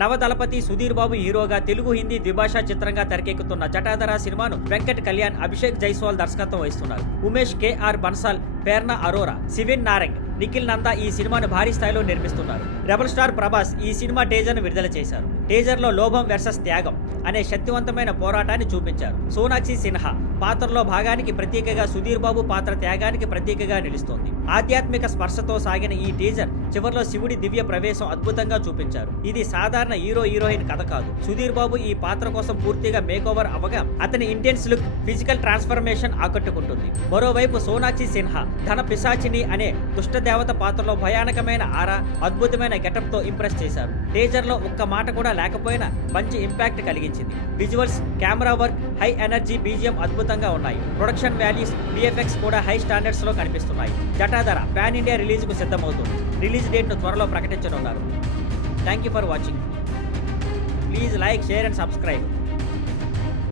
నవదళపతి సుధీర్ బాబు హీరోగా తెలుగు హిందీ ద్విభాషా చిత్రంగా తెరకెక్కుతున్న జటాధర సినిమాను వెంకట్ కళ్యాణ్, అభిషేక్ జైస్వాల్ దర్శకత్వం వహిస్తున్నారు. ఉమేష్ కేఆర్ బన్సాల్, పేర్నా అరోరా, సివిన్ నారెంగ్, నిఖిల్ నందా ఈ సినిమాను భారీ స్థాయిలో నిర్మిస్తున్నారు. రెబల్ స్టార్ ప్రభాస్ ఈ సినిమా టీజర్ను విడుదల చేశారు. టీజర్లో లోభం వర్సెస్ త్యాగం అనే శక్తివంతమైన పోరాటాన్ని చూపించారు. సోనాక్షి సిన్హా పాత్రలో భాగానికి ప్రతీకగా, సుధీర్ బాబు పాత్ర త్యాగానికి ప్రతీకగా నిలుస్తోంది. ఆధ్యాత్మిక స్పర్శతో సాగిన ఈ టీజర్ చివర్లో శివుడి దివ్య ప్రవేశం అద్భుతంగా చూపించారు. ఇది సాధారణ హీరోయిన్ కథ కాదు. సుధీర్ బాబు ఈ పాత్ర కోసం పూర్తిగా మేకోవర్ అవగా అతని ఇంటెన్స్ లుక్, ఫిజికల్ ట్రాన్స్ఫర్మేషన్ ఆకట్టుకుంటుంది. మరోవైపు సోనాక్షి సిన్హా ధన పిశాచిని అనే దుష్ట దేవత పాత్రలో భయానకమైన ఆరా, అద్భుతమైన గెటప్ తో ఇంప్రెస్ చేశారు. టీజర్ లో ఒక్క మాట కూడా లేకపోయినా మంచి ఇంపాక్ట్ కలిగించింది. Visuals, camera work, high energy BGM అద్భుతంగా ఉన్నాయి. ప్రొడక్షన్ వాల్యూస్, విఎఫ్ఎక్స్ కూడా హై స్టాండర్డ్స్ లో కనిపిస్తున్నాయి. జటాధర పాన్ ఇండియా రిలీజ్ కు సిద్ధమవుతుంది. రిలీజ్ డేట్ ను త్వరలో ప్రకటించనున్నారు. Thank you for watching. Please like, share and subscribe.